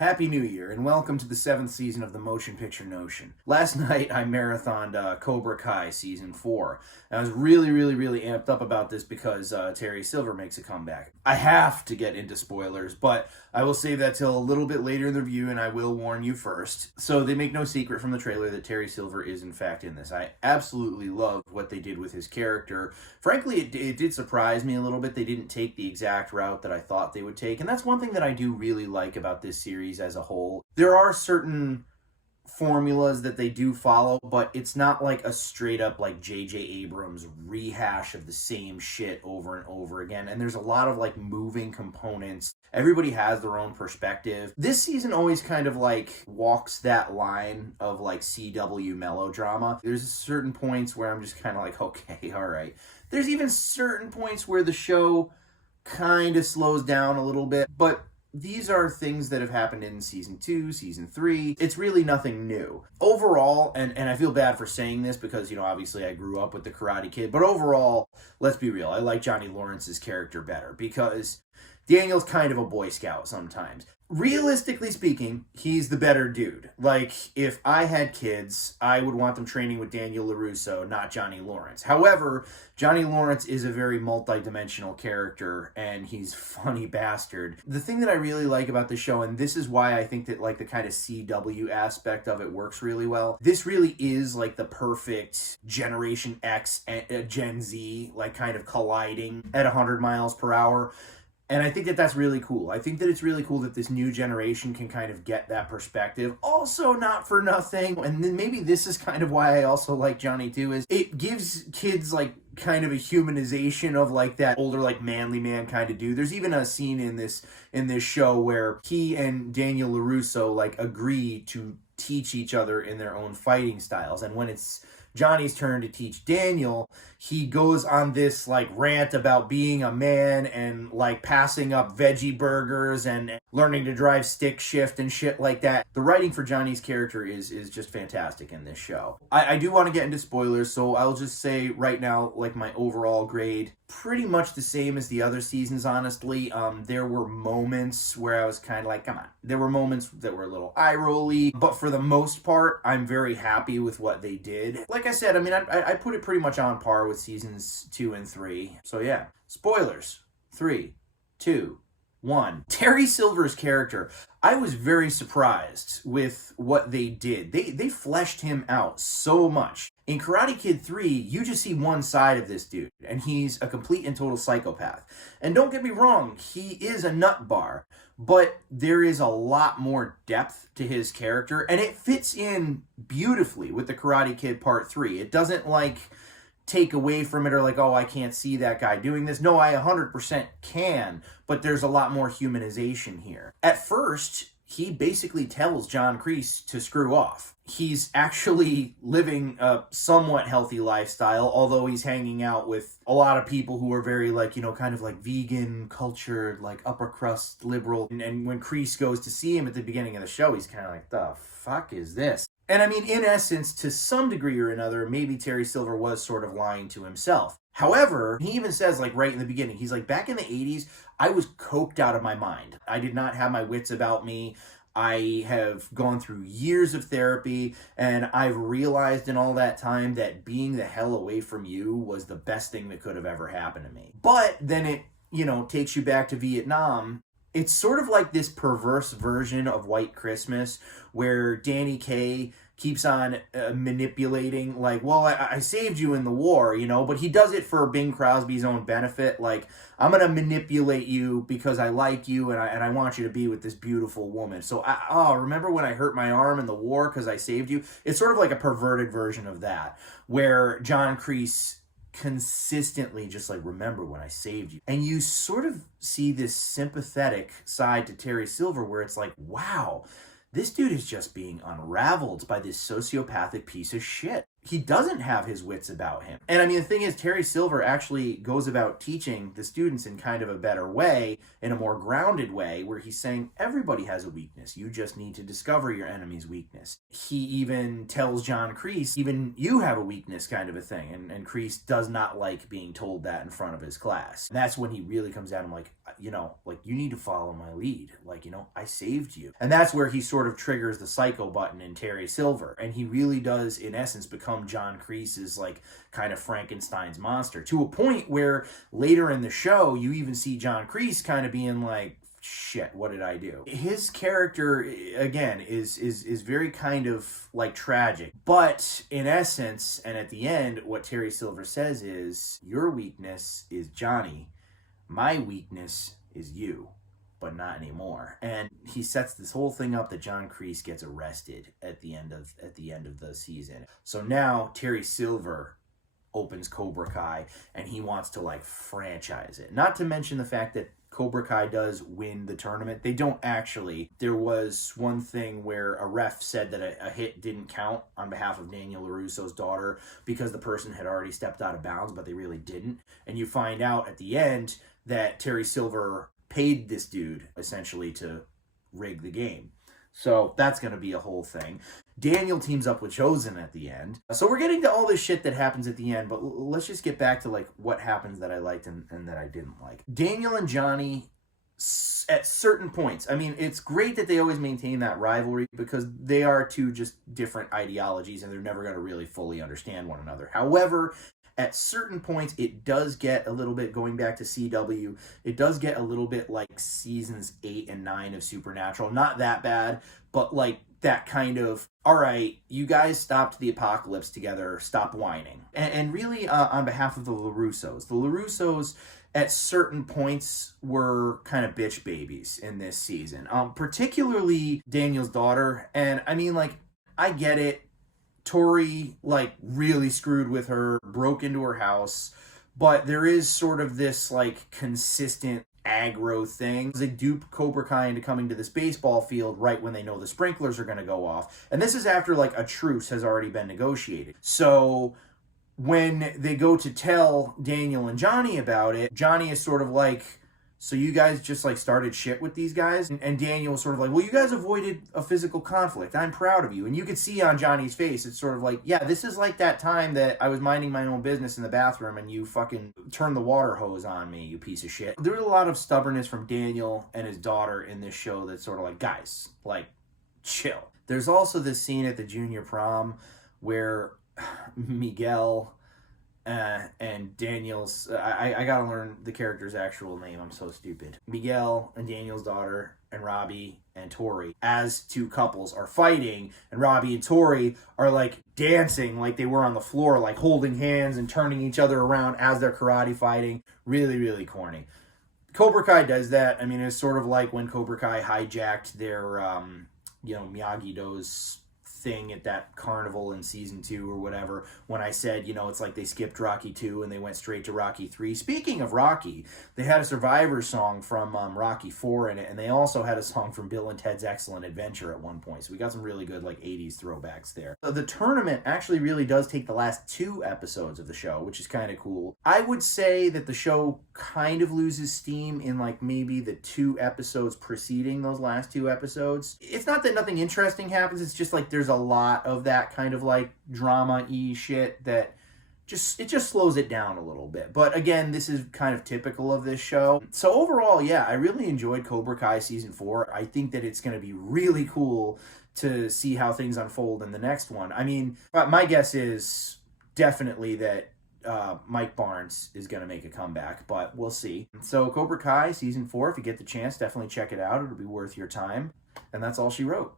Happy New Year, and welcome to the 7th season of the Motion Picture Notion. Last night, I marathoned Cobra Kai Season 4. And I was really amped up about this because Terry Silver makes a comeback. I have to get into spoilers, but I will save that till a little bit later in the review, and I will warn you first. So they make no secret from the trailer that Terry Silver is in fact in this. I absolutely loved what they did with his character. Frankly, it did surprise me a little bit. They didn't take the exact route that I thought they would take, and that's one thing that I do really like about this series as a whole. There are certain formulas that they do follow, but it's not like a straight up like J.J. Abrams rehash of the same shit over and over again. And there's a lot of like moving components. Everybody has their own perspective. This season always kind of like walks that line of like CW melodrama. There's certain points where I'm just kind of like, okay, all right. There's even certain points where the show kind of slows down a little bit, but these are things that have happened in Season 2, Season 3. It's really nothing new. Overall, and I feel bad for saying this because, obviously I grew up with the Karate Kid, but overall, let's be real, I like Johnny Lawrence's character better because Daniel's kind of a Boy Scout sometimes. Realistically speaking, he's the better dude. Like, if I had kids, I would want them training with Daniel LaRusso, not Johnny Lawrence. However, Johnny Lawrence is a very multi-dimensional character, and he's a funny bastard. The thing that I really like about the show, and this is why I think that, like, the kind of CW aspect of it works really well, this really is, like, the perfect Generation X and Gen Z, like, kind of colliding at 100 miles per hour. And I think that that's really cool. I think that it's really cool that this new generation can kind of get that perspective. Also, not for nothing, and then maybe this is kind of why I also like Johnny too, is it gives kids like kind of a humanization of like that older like manly man kind of dude. There's even a scene in this show where he and Daniel LaRusso like agree to teach each other in their own fighting styles. And when it's Johnny's turn to teach Daniel, he goes on this like rant about being a man and like passing up veggie burgers and learning to drive stick shift and shit like that. The writing for Johnny's character is just fantastic in this show. I do want to get into spoilers, so I'll just say right now, like my overall grade, pretty much the same as the other seasons, honestly. There were moments where I was kind of like, come on. There were moments that were a little eye-rolly, but for the most part, I'm very happy with what they did. Like I said, I mean, I put it pretty much on par with seasons 2 and 3. So yeah, spoilers. 3, 2, 1. Terry Silver's character, I was very surprised with what they did. They fleshed him out so much. In Karate Kid 3, you just see one side of this dude, and he's a complete and total psychopath. And don't get me wrong, he is a nut bar, but there is a lot more depth to his character, and it fits in beautifully with the Karate Kid Part 3. It doesn't like take away from it or like, oh, I can't see that guy doing this. No, I 100% can, but there's a lot more humanization here. At first, he basically tells John Kreese to screw off. He's actually living a somewhat healthy lifestyle, although he's hanging out with a lot of people who are very like, kind of like vegan, cultured, like upper crust liberal. And when Kreese goes to see him at the beginning of the show, he's kind of like, the fuck is this? And I mean, in essence, to some degree or another, maybe Terry Silver was sort of lying to himself. However, he even says, like, right in the beginning, he's like, back in the 80s, I was coked out of my mind. I did not have my wits about me. I have gone through years of therapy, and I've realized in all that time that being the hell away from you was the best thing that could have ever happened to me. But then it, takes you back to Vietnam. It's sort of like this perverse version of White Christmas where Danny Kaye keeps on manipulating, like, well, I saved you in the war, but he does it for Bing Crosby's own benefit. Like, I'm going to manipulate you because I like you and I want you to be with this beautiful woman. So, remember when I hurt my arm in the war because I saved you? It's sort of like a perverted version of that where John Kreese consistently just like, remember when I saved you. And you sort of see this sympathetic side to Terry Silver where it's like, wow, this dude is just being unraveled by this sociopathic piece of shit. He doesn't have his wits about him. And I mean, the thing is, Terry Silver actually goes about teaching the students in kind of a better way, in a more grounded way, where he's saying everybody has a weakness. You just need to discover your enemy's weakness. He even tells John Kreese, even you have a weakness kind of a thing. And Kreese does not like being told that in front of his class. And that's when he really comes at him like, you know, like, you need to follow my lead. Like, you know, I saved you. And that's where he sort of triggers the psycho button in Terry Silver. And he really does, in essence, become John Kreese's, like, kind of Frankenstein's monster, to a point where later in the show, you even see John Kreese kind of being like, shit, what did I do? His character, again, is very kind of like tragic. But in essence, and at the end, what Terry Silver says is, your weakness is Johnny. My weakness is you, but not anymore. And he sets this whole thing up that John Kreese gets arrested at the end of the season. So now Terry Silver opens Cobra Kai, and he wants to like franchise it. Not to mention the fact that Cobra Kai does win the tournament. They don't actually. There was one thing where a ref said that a hit didn't count on behalf of Daniel LaRusso's daughter because the person had already stepped out of bounds, but they really didn't. And you find out at the end that Terry Silver paid this dude essentially to rig the game. So that's going to be a whole thing. Daniel teams up with Chosen at the end. So we're getting to all this shit that happens at the end, but let's just get back to like what happens that I liked and that I didn't like. Daniel and Johnny, at certain points, I mean, it's great that they always maintain that rivalry because they are two just different ideologies and they're never going to really fully understand one another. However, at certain points, it does get a little bit, going back to CW, it does get a little bit like seasons 8 and 9 of Supernatural. Not that bad, but like that kind of, all right, you guys stopped the apocalypse together, stop whining. And really, on behalf of the LaRussos at certain points were kind of bitch babies in this season. Particularly Daniel's daughter. And I mean, like, I get it. Tori, like, really screwed with her, broke into her house, but there is sort of this, like, consistent aggro thing. They dupe Cobra Kai into coming to this baseball field right when they know the sprinklers are going to go off. And this is after, like, a truce has already been negotiated. So when they go to tell Daniel and Johnny about it, Johnny is sort of like, so you guys just like started shit with these guys? And Daniel was sort of like, well, you guys avoided a physical conflict. I'm proud of you. And you could see on Johnny's face, it's sort of like, yeah, this is like that time that I was minding my own business in the bathroom and you fucking turned the water hose on me, you piece of shit. There was a lot of stubbornness from Daniel and his daughter in this show that's sort of like, guys, like, chill. There's also this scene at the junior prom where Miguel and Daniel's, I gotta learn the character's actual name, I'm so stupid. Miguel and Daniel's daughter and Robbie and Tori, as two couples, are fighting, and Robbie and Tori are like dancing like they were on the floor, like holding hands and turning each other around as they're karate fighting. Really, really corny. Cobra Kai does that. I mean, it's sort of like when Cobra Kai hijacked their, Miyagi-Do's thing at that carnival in season 2 or whatever, when I said, it's like they skipped Rocky 2 and they went straight to Rocky 3. Speaking of Rocky, they had a Survivor song from Rocky 4 in it, and they also had a song from Bill and Ted's Excellent Adventure at one point. So we got some really good like 80s throwbacks there. The tournament actually really does take the last 2 episodes of the show, which is kind of cool. I would say that the show kind of loses steam in like maybe the 2 episodes preceding those last 2 episodes. It's not that nothing interesting happens, it's just like there's a lot of that kind of like drama-y shit that it just slows it down a little bit. But again, this is kind of typical of this show. So overall, yeah, I really enjoyed Cobra Kai season 4. I think that it's going to be really cool to see how things unfold in the next one. I mean, my guess is definitely that Mike Barnes is going to make a comeback, but we'll see. So Cobra Kai season 4, if you get the chance, definitely check it out. It'll be worth your time. And that's all she wrote.